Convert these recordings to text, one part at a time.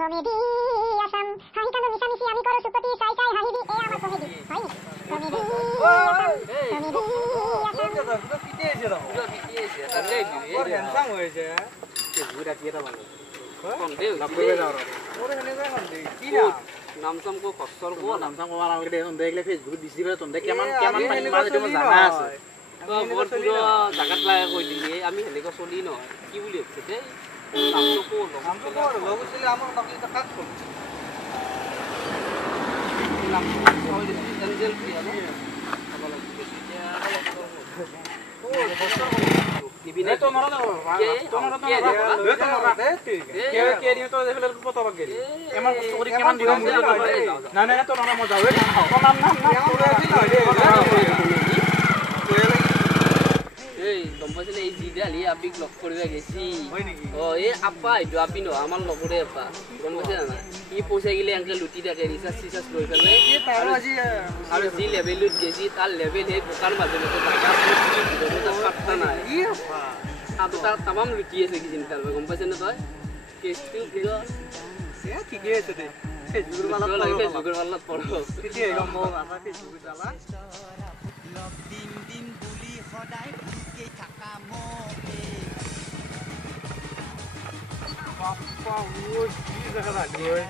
Comedy Assam হাহি কানো মিছা মিছি আমি করো সুপতি চাই চাই হাহিবি এ আমার কমেডি হয়নি কমেডি আসাম কমেডি আসাম পিটিয়ে এসে দাও পিটিয়ে এসে তাহলে ওর হ্যান্ডসাম হয়েছে গুড়া কিটা ভালো কোন দে লাগবে যাও ওরে হেনে যায় কোন দে কি না নামসাম কো ফসল কো নামসাম কো আমার আগে দেখলে ফেসবুক দিছি বলে তোমরা কেমন কেমন মানে তুমি জানা আছে তো বহুত পুরো জায়গা লাগা কই দিলি আমি হেলে কো চলি ন কি বলি হচ্ছে দে নামটো কো লগছিলে আমার নকলি তো কাজ করছে নাম ওই এঞ্জেল প্রিয়া না ভালো বেশি ও ফসল নিবিনে তো নরা না তো নরা দে কে কে নিও তো দেখলে কত বাগ গেলি এমন কষ্ট করি কেমন দিলাম না না তো নরা মজা হবে নাম তোরে দিন এই দম্পতিলে এই জিদালি আপি লক করবে গেছি ও এই আপা আইতো আপি ন আমার লগরে আপা কোন বসে না কি পয়সা গিলে আঙ্কেল লুটি থাকে রিসার্চ রিসার্চ লই ফেলে আর জি লেভেলত গেছি তার লেভেল হে দোকান বাজে তো টাকা পাত্তা নাই ই আপা আতো তার तमाम লুটি আছে কি চিন্তা করবে কোন বসে না তো কেসটি পুরো এ ঠিকই আছে দে ফেসবুকের বালা পড়ো কি গম আপা ফেসবুকে চালা দিন দিন বুলি সদায় ফুলকে থাকা মতে বাপ্পা ও কি জায়গা লাগবে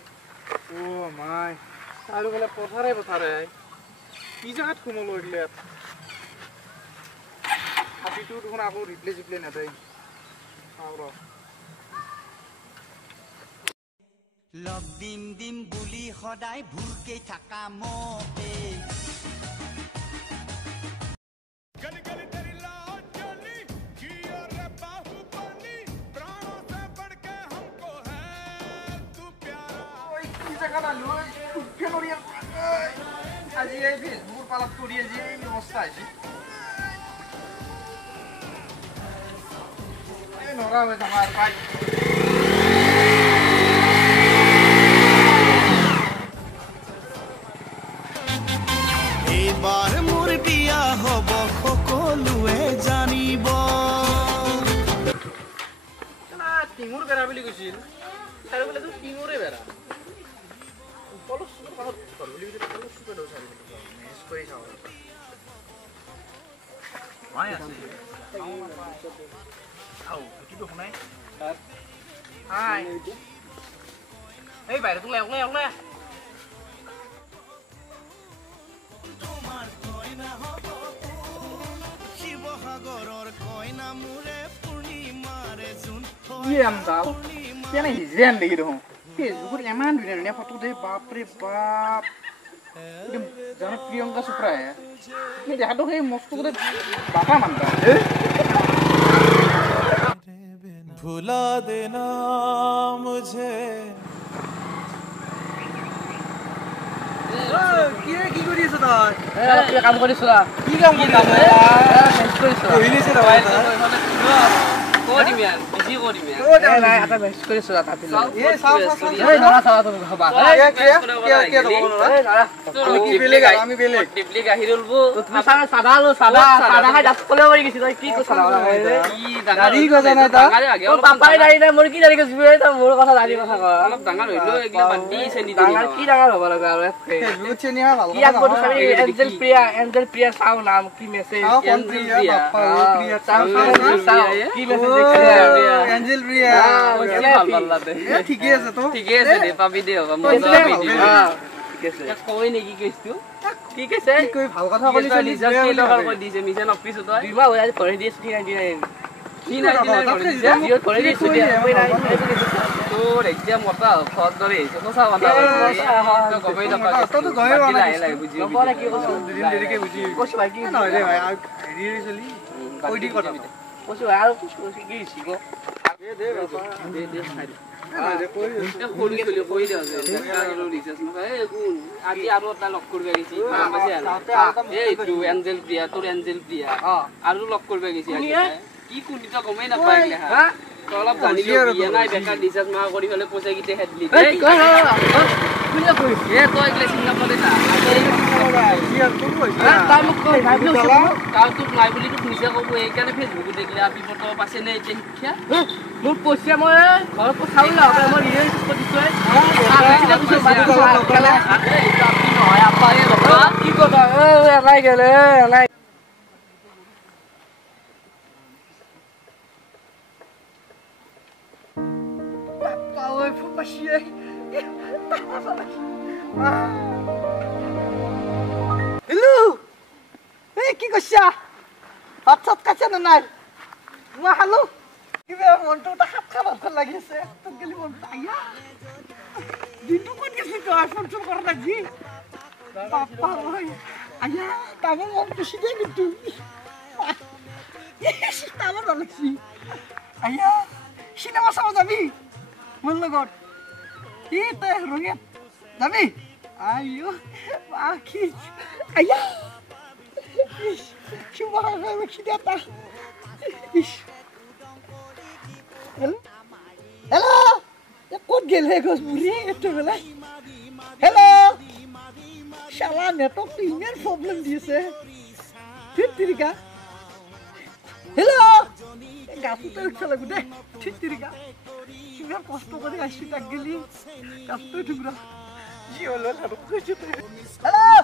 ও মাই তাহলে বলে পথারে কি জায়গা ঘুমলো এগুলো হাতিটো দেখোন আকৌ রিপ্লেস না দেয় লগ দিম দিম বুলি সদায় ভুলকে থাকা মতে আজি এই ফেসবুক পালাত করিয়ে যে এই অবস্থা আছে এই নরা হয়ে আমার ভাই এবার মোর বিয়া হব সকলোৱে জানিব না টিঙুৰ বেৰা বুলি কৈছিল তাৰে বলে তো টিঙুৰে বেৰা পলস কথা বলি যে পলস করে দাও সারি মিস করে যাও ভাই আছে আও কি তো শুনাই হাই এই বাইরে তুই লেও তোমার কইনা হব শিবসাগৰৰ কইনা মুরে পূর্ণিমারে জুন কি আমদাল কেনে হিজেন দেখি দেখো ফেসবুক এমন দুনিয়া ফটো দে বাপ রে বাপ एकदम जाना प्रियंका चोपड़ा है ये देखा तो है मस्त করে बापा मानता भुला देना मुझे কি কৰিছ তই এ কাম কৰিছ কি কাম কৰিছ কইলিছ রে ভাই কোডি মিয়ান বিজি কোডি মিয়ান এ নাই আটা বেশ করিছ তাতে এ সাউ এই নড়া সাউ তো হবা এ কে আমি বেলে ডিপলি গাহিরলবো তুমি সাদা হাই দাস কলে মরি গেছি তুই কি কথা কি দাঁড়ি গজা না তা ও পাপাই দাঁড়ি না মোর কি দাঁড়ি গেছি তা মোর কথা দাঁড়ি কথা কর অলপ ডাঙৰ হইলো একলা বান্দি চেনি ডাঙৰ কি ডাঙৰ হ'ব লাগে আৰু ফেসবুক চেনি হা ভালো কি আকো তুমি এঞ্জেল প্রিয়া সাউ নাম কি মেসেজ এঞ্জেল প্রিয়া বাপ্পা প্রিয়া সাউ কি মেসেজ এঞ্জেল প্রিয়া ভাল লাগে ঠিকই আছে তো ঠিকই আছে দে পাবি দে হ'ব মজা পাবি ঠিক আছে কই নেকি কইছু কি কৈছে কই ভাল কথা কলি নিজে কি লগাৰ কৈ দিছে মিছন অফিস তো দিবা হৈ আজি কৰি দিছ 399 জিও কৰি দিছ দিয়া তোৰ একদম মতা খত ধৰে তো চাও বান্দা তো গবই না তো গবই না লাগে বুজি গবলে কি কৈছ দিন দেৰিকে বুজি কৈছ ভাই কি নহয় ৰে ভাই হেৰি চলি কৈ দি কথা কৈছ আৰু কি শিক দে দে বাবা দে খাই আজি আৰু এটা লক কৰিব গেছি এই টু এঞ্জেল প্ৰিয়া তোৰ এঞ্জেল প্ৰিয়া আৰু লক কৰিব গেছি কি কোনটা গমেই নাপায় হা তো অলপ জানিলো বিয়া নাই বেকাৰ ৰিচাৰ্জ মা কৰি ফেলে পইচা কিতে হেডলি এই কোন কই এ তই গলে সিঙ্গাপুৰ দে তা মোক কই ভাবি তাও তোক নাই বুলি তোক নিছে কব এইকাৰণে ফেসবুক দেখলে আপি ফটো পাছে নে এতিয়া শিক্ষা মোৰ পইচা মই ঘৰত চাউল মই ৰিচাৰ্জ কৰি দিছো কি কথা এলাই গেলে এলাই হেল্ল' এই কি কৈছা ভাত চাত খাইছা নে নাই মই খালো কিবা মনটো এটা খাপ খাপ লাগি আছে তোক গেলি মনটো আয়া দিনটো ক'ত গেছি তই ফোন চোন কৰা লাগি বাপ্পা ঐ আয়া তামাৰ মন খুচি দিয়ে কিন্তু তামাৰ ভাল লাগছি আয়া চিনেমা চাব যাবি মোৰ লগত তই ৰঙিয়াত যাবি আইও আখি আয়া cuma kalau kita tak, hello, ya kau gile kau sendiri itu belah, hello, salah network email problem dia sih, tiri ka, hello, gapu tu salah gue deh, tiri ka, cuma posto kau dengan si tak gili, gapu tu juga, jiwa lalu kau cuci, hello.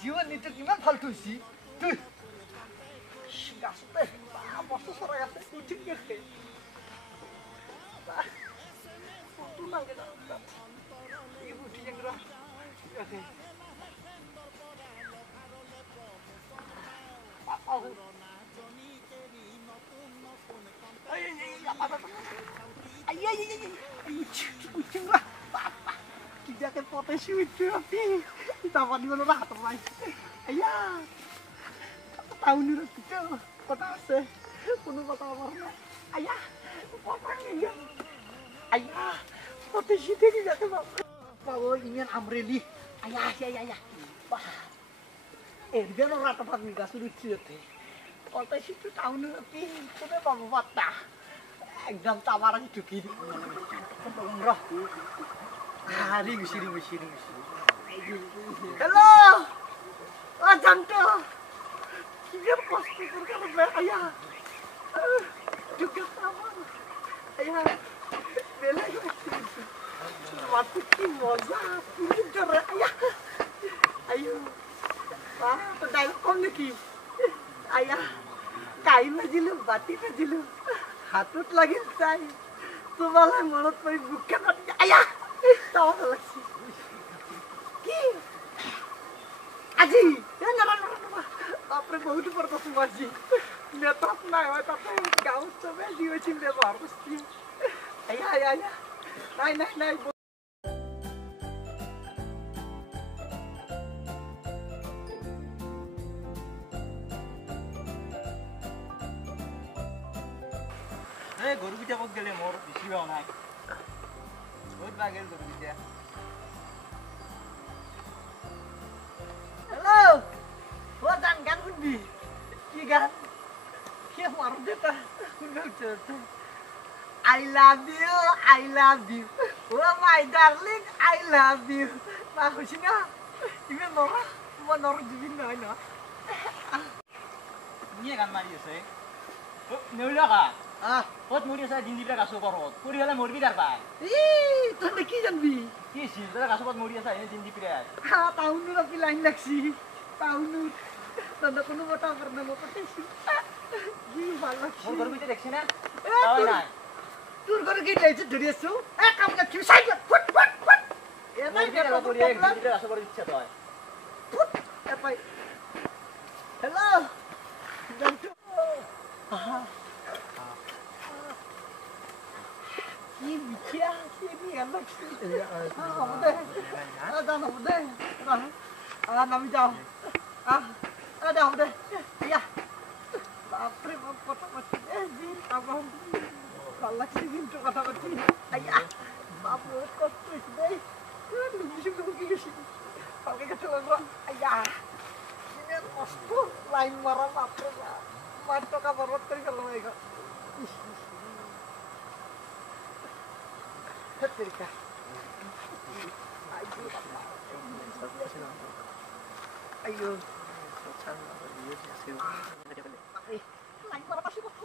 जीवन नीचे किमान फाल्तु सी तू गासते बस सरा गासते कुछ के तू मांगे ना ये बुटी जंगरा okay Kita ke potensi itu tapi kita apa di mana lah teman. Ayah, tahu nih kita kota se, penuh kota warna. Ayah, apa ni? Ayah, potensi itu kita ke bawa ini Amreli. Ayah, ya. Bah, dia orang tempat ni dah sudah cerita. Potensi itu tahu nih tapi kita bawa mata. Ekdam tawaran itu kiri. Umrah. Ring. Hello. Janto. Biar pos pikir kalau ayah. Juga sama. Ayah. Bela juga. Waktu ki moza. Pintar ayah. Ayo. Wah, pedai kom lagi. Ayah. Kain aja lu, batik aja lu. Hatut lagi saya. Semalam mulut pergi bukan ayah. Tahu tak sih? Ki, aji, ya naran. Apa bahu tu perlu semua sih. Dia tak naik, tapi kau sampai dia cinta baru sih. Ayah, naik. Guru kita kok gele mor, bisi bau naik. बहुत बागेल तो बिटिया hello वो जानकार कुंडी की गान क्या मारू देता कुंडा चलते I love you oh my darling I love you nah kucingnya ini mau nor jubin na ini kan mari saya neulah ka Kau muri saya dindi pada kasut korot. Kau dia lah muri dar pai. Ih, tu nak kian bi. Kisi, tu lah kasut muri saya ini dindi pada. Tahun nu tapi lain lagi. Tahun nu. Tanda kuno bata pernah mau petisi. Gini malah. Mau baru kita deksi na? Tahu nak? Tur baru kita itu dari asu. Kamu nak kiu saya. Put. Ya, nak kita kalau dia dindi pada kasut baru chat tu. Put. Apa? Hello. Jangan. Ini dia, ini enak sih. Apa deh? Apa deh? Nami jauh. Ada apa deh? Ya. Apa foto macam ni? Apa? Kalau sih pintu kata macam ni. Ayah. Apa kau tu sih? Lu bisa pergi sih. Kalau kita keluar, ayah. Ini posko lain marah apa? Mantap kabar betul kalau mereka. Terika. Ayo. Lain para masih kok.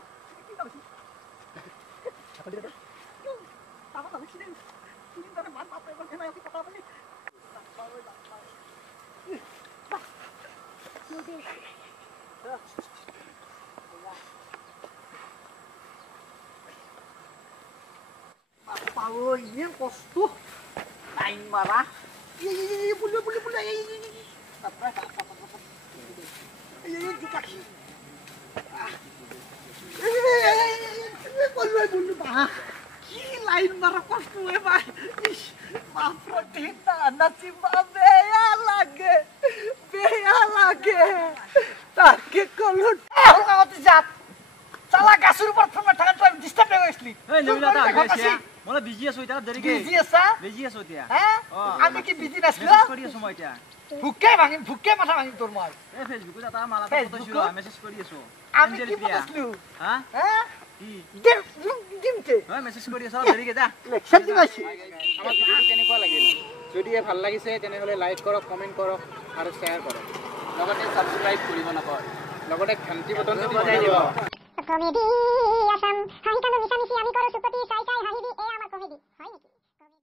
Paulo ini kostu lain marah. Iya boleh. Apa? Iya di kaki. Boleh Pak. Lain marah kostu Pak. Maaf Rodita, nasi beya lagi. Takik kolot. Kau tidak. Salah kasur performa tangan tuan disturb deh Wesley. Mana busy aso এতিয়া দেৰি কে Busy আছা? busy আছো এতিয়া আমি কি busy নাছিলো? Message কৰি আছো মই এতিয়া ভুকে মাথা ভাঙিম তোৰ মই। এই ফেসবুকত এটা মালা ফটো দিছো মেসেজ কৰি আছো আমি কি বলছিলু? হা কি দিমতে। মেসেজ কৰি আছো দেৰি কে যা লেকচাৰ দিবাছি। আমাৰ ভিডিঅ কেনেকুৱা লাগিল যদি ভাল লাগিছে তেনেহলে লাইক কৰক কমেন্ট কৰক আৰু শ্বেয়াৰ কৰক লগতে সাবস্ক্ৰাইব কৰিব নাপাহৰিব লগতে ঘণ্টি বটনটো বজাই দিব Comedy